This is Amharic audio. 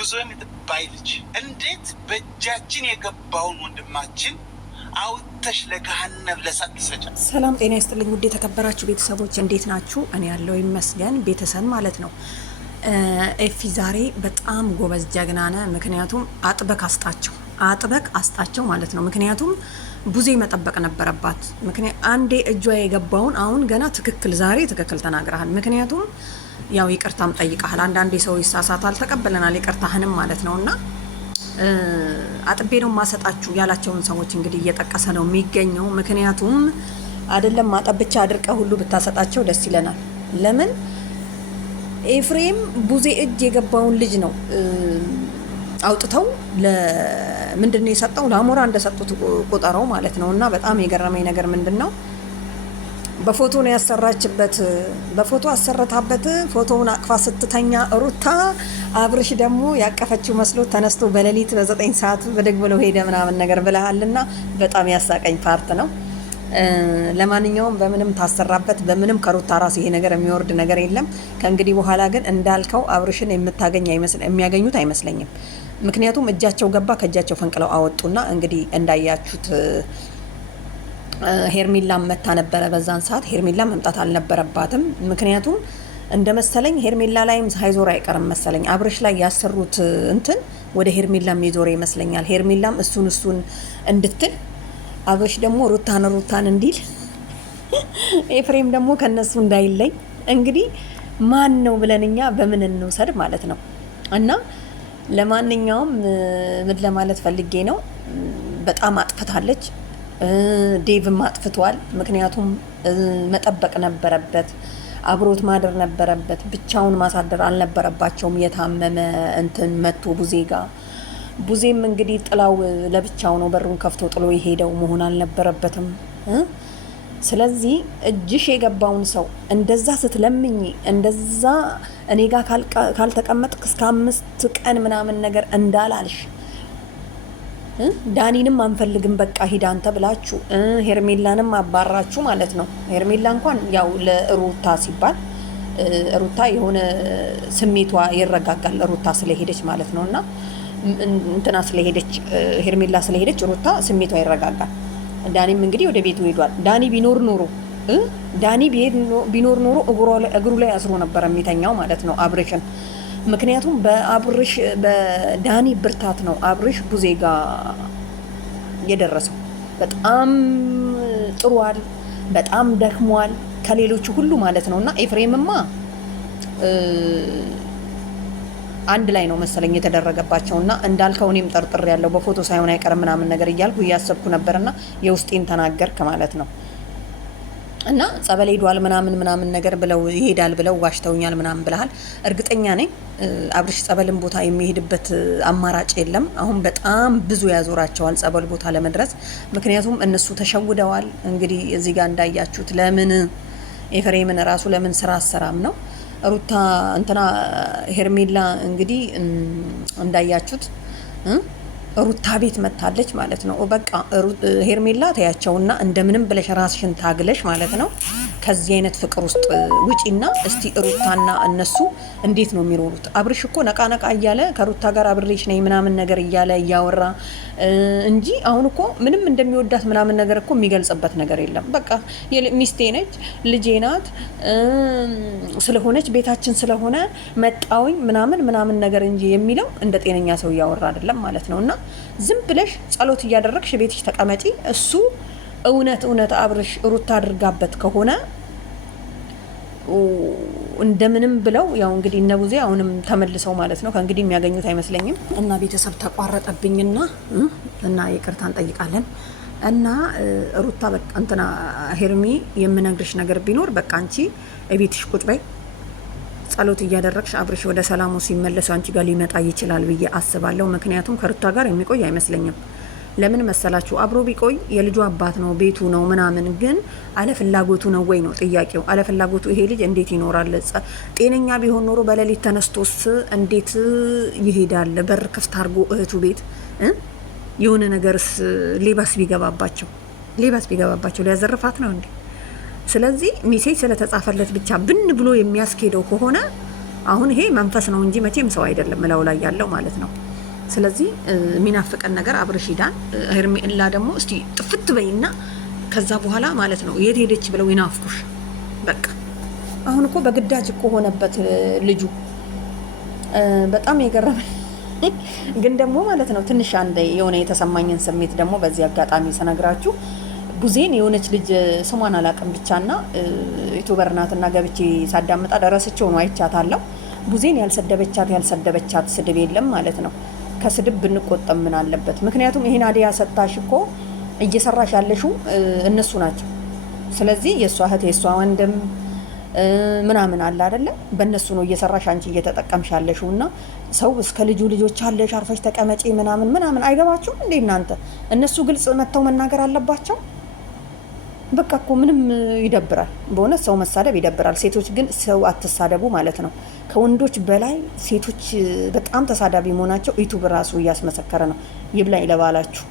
ብዙን ባይልጅ እንዴት በእጃችን የገባውን ወንድማችን አውጥተሽ ለገሃነም ለሳት ትሰጫለሽ? ሰላም ጤና ይስጥልኝ ውድ የተከበራችሁ ቤተሰቦች እንዴት ናችሁ? እኔ ያለው ይመስገን ቤተሰብ ማለት ነው። ኤፊ ዛሬ በጣም ጎበዝ ጀግና ነህ። ምክንያቱም አጥበቅ አስጣቸው ማለት ነው። ምክንያቱም ቡዜ መጠበቅ ነበረባት። አንዴ እጇ የገባውን አሁን ገና ዛሬ ትክክል ተናግረሃል። ምክንያቱም ያው ይቅርታም ጠይቀሃል። አንዳንዴ ሰው ይሳሳታል፣ ተቀበለናል ይቅርታህንም ማለት ነውና አጥቤ ነው ማሰጣችሁ ያላቸውን ሰዎች እንግዲህ እየጠቀሰ ነው የሚገኘው። ምክንያቱም አይደለም ማጠብ ብቻ አድርቀ ሁሉ ብታሰጣቸው ደስ ይለናል። ለምን ኤፍሬም ቡዜ እጅ የገባውን ልጅ ነው አውጥተው ለምንድነው የሰጠው? ለአሞራ እንደሰጡት ቁጠረው ማለት ነው። እና በጣም የገረመኝ ነገር ምንድነው በፎቶ ነው ያሰራችበት። በፎቶ አሰረታበት። ፎቶውን አቅፋ ስትተኛ ሩታ አብርሽ ደግሞ ያቀፈችው መስሎ ተነስቶ በሌሊት በ9 ሰዓት በደግ ብሎ ሄደ ምናምን ነገር ብለሃልና በጣም ያሳቀኝ ፓርት ነው። ለማንኛውም በምንም ታሰራበት በምንም ከሩታ ራስ ይሄ ነገር የሚወርድ ነገር የለም። ከእንግዲህ በኋላ ግን እንዳልከው አብርሽን የሚያገኙት አይመስለኝም። ምክንያቱም እጃቸው ገባ፣ ከእጃቸው ፈንቅለው አወጡና እንግዲህ እንዳያችሁት ሄርሜላ መታ ነበረ። በዛን ሰዓት ሄርሜላ መምጣት አልነበረባትም። ምክንያቱም እንደመሰለኝ ሄርሜላ ላይም ሳይዞር አይቀርም መሰለኝ አብርሽ ላይ ያሰሩት እንትን ወደ ሄርሜላም የዞረ ይመስለኛል። ሄርሜላም እሱን እንድትል አብርሽ ደግሞ ሩታን እንዲል ኤፍሬም ደግሞ ከነሱ እንዳይለይ እንግዲህ ማን ነው ብለንኛ በምን እንውሰድ ማለት ነው። እና ለማንኛውም ምን ለማለት ፈልጌ ነው፣ በጣም አጥፍታለች። ዴቭም አጥፍቷል። ምክንያቱም መጠበቅ ነበረበት፣ አብሮት ማደር ነበረበት። ብቻውን ማሳደር አልነበረባቸውም። የታመመ እንትን መጥቶ ቡዜም እንግዲህ ጥላው ለብቻው ነው በሩን ከፍቶ ጥሎ የሄደው መሆን አልነበረበትም። ስለዚህ እጅሽ የገባውን ሰው እንደዛ ስትለምኝ እንደዛ እኔ ጋር ካልተቀመጥክ እስከ 5 ቀን ምናምን ነገር እንዳላልሽ ዳኒንም አንፈልግም በቃ ሂድ አንተ ብላችሁ ሄርሜላንም አባራችሁ ማለት ነው። ሄርሜላ እንኳን ያው ለሩታ ሲባል ሩታ የሆነ ስሜቷ ይረጋጋል ሩታ ስለሄደች ማለት ነውና እንትና ስለሄደች ሄርሜላ ስለሄደች ሩታ ስሜቷ ይረጋጋል። ዳኒም እንግዲህ ወደ ቤቱ ሄዷል። ዳኒ ቢኖር ኖሮ እግሩ ላይ አስሮ ነበር የሚተኛው ማለት ነው አብርሽን። ምክንያቱም በዳኒ ብርታት ነው አብርሽ ቡዜ ጋር የደረሰው። በጣም ጥሯል፣ በጣም ደክሟል ከሌሎቹ ሁሉ ማለት ነውና ኤፍሬምማ አንድ ላይ ነው መሰለኝ የተደረገባቸውና እንዳልከው እኔም ጠርጥር ያለው በፎቶ ሳይሆን አይቀርም ምናምን ነገር እያልኩ እያሰብኩ ነበርና የውስጤን ተናገርክ ማለት ነው። እና ጸበል ሄዷል ምናምን ነገር ብለው ይሄዳል ብለው ዋሽተውኛል ምናምን ብለሃል። እርግጠኛ ነኝ አብርሽ ጸበልን ቦታ የሚሄድበት አማራጭ የለም። አሁን በጣም ብዙ ያዞራቸዋል ጸበል ቦታ ለመድረስ። ምክንያቱም እነሱ ተሸውደዋል። እንግዲህ እዚህ ጋር እንዳያችሁት ለምን ኤፍሬምን ራሱ ለምን ስራ አሰራም ነው ሩታ እንትና ሄርሜላ እንግዲህ እንዳያችሁት ሩታ ቤት መታለች ማለት ነው። በቃ ሄርሜላ ተያቸውና እንደምንም ብለሽ ራስሽን ታግለሽ ማለት ነው ከዚህ አይነት ፍቅር ውስጥ ውጪና እስቲ ሩታና እነሱ እንዴት ነው የሚሮሩት? አብርሽ እኮ ነቃ እያለ ከሩታ ጋር አብሬሽ ነኝ ምናምን ነገር እያለ እያወራ እንጂ አሁን እኮ ምንም እንደሚወዳት ምናምን ነገር እኮ የሚገልጽበት ነገር የለም። በቃ ሚስቴ ነች፣ ልጄ ናት ስለሆነች ቤታችን ስለሆነ መጣውኝ ምናምን ነገር እንጂ የሚለው እንደ ጤነኛ ሰው እያወራ አይደለም ማለት ነውና ዝም ብለሽ ጸሎት እያደረግሽ ቤትሽ ተቀመጪ። እሱ እውነት አብርሽ ሩታ አድርጋበት ከሆነ እንደምንም ብለው ያው እንግዲህ እነ ቡዜ አሁንም ተመልሰው ማለት ነው ከእንግዲህ የሚያገኙት አይመስለኝም። እና ቤተሰብ ተቋረጠብኝና ይቅርታ እንጠይቃለን። እና ሩታ በቃ እንትና ሄርሚ የምነግርሽ ነገር ቢኖር በቃ አንቺ እቤትሽ ቁጭ በይ፣ ጸሎት እያደረግሽ አብርሽ ወደ ሰላሙ ሲመለሱ አንቺ ጋር ሊመጣ ይችላል ብዬ አስባለሁ። ምክንያቱም ከሩታ ጋር የሚቆይ አይመስለኝም። ለምን መሰላችሁ? አብሮ ቢቆይ የልጁ አባት ነው ቤቱ ነው ምናምን፣ ግን አለፍላጎቱ ነው ወይ ነው ጥያቄው። አለፍላጎቱ ይሄ ልጅ እንዴት ይኖራል? ጤነኛ ቢሆን ኖሮ በሌሊት ተነስቶስ እንዴት ይሄዳል? በር ክፍት አድርጎ እህቱ ቤት የሆነ ነገርስ ሌባስ ቢገባባቸው ሊያዘርፋት ነው እንዴ? ስለዚህ ሜሴጅ ስለተጻፈለት ብቻ ብን ብሎ የሚያስኬደው ከሆነ አሁን ይሄ መንፈስ ነው እንጂ መቼም ሰው አይደለም እላው ላይ ያለው ማለት ነው። ስለዚህ የሚናፍቀን ነገር አብርሽ ሂዳን ሄርሜላ ደግሞ እስቲ ጥፍት በይና ከዛ በኋላ ማለት ነው የት ሄደች ብለው ይናፍቁሽ። በቃ አሁን እኮ በግዳጅ እኮ ሆነበት ልጁ። በጣም የገረመኝ ግን ደግሞ ማለት ነው ትንሽ አንድ የሆነ የተሰማኝን ስሜት ደግሞ በዚህ አጋጣሚ ስነግራችሁ ቡዜን የሆነች ልጅ ስሟን አላውቅም ብቻና ዩቲዩበር ናትና ገብቼ ሳዳምጣ ደረሰችው ነው አይቻታለሁ። ቡዜን ያልሰደበቻት ስድብ የለም ማለት ነው። ከስድብ ብንቆጠብ ምን አለበት? ምክንያቱም ይሄን አዲያ ሰጣሽ እኮ እየሰራሽ ያለሽው እነሱ ናቸው። ስለዚህ የእሷ እህት የእሷ ወንድም ምናምን አለ አይደለ? በእነሱ ነው እየሰራሽ አንቺ እየተጠቀምሽ ያለሽው። እና ሰው እስከ ልጆች አለሽ አርፈሽ ተቀመጪ ምናምን አይገባችሁም እንዴ እናንተ? እነሱ ግልጽ መጥተው መናገር አለባቸው። በቃ እኮ ምንም ይደብራል፣ በእውነት ሰው መሳደብ ይደብራል። ሴቶች ግን ሰው አትሳደቡ ማለት ነው። ከወንዶች በላይ ሴቶች በጣም ተሳዳቢ መሆናቸው ዩቲዩብ ራሱ እያስመሰከረ ነው። ይብላኝ ለባላችሁ።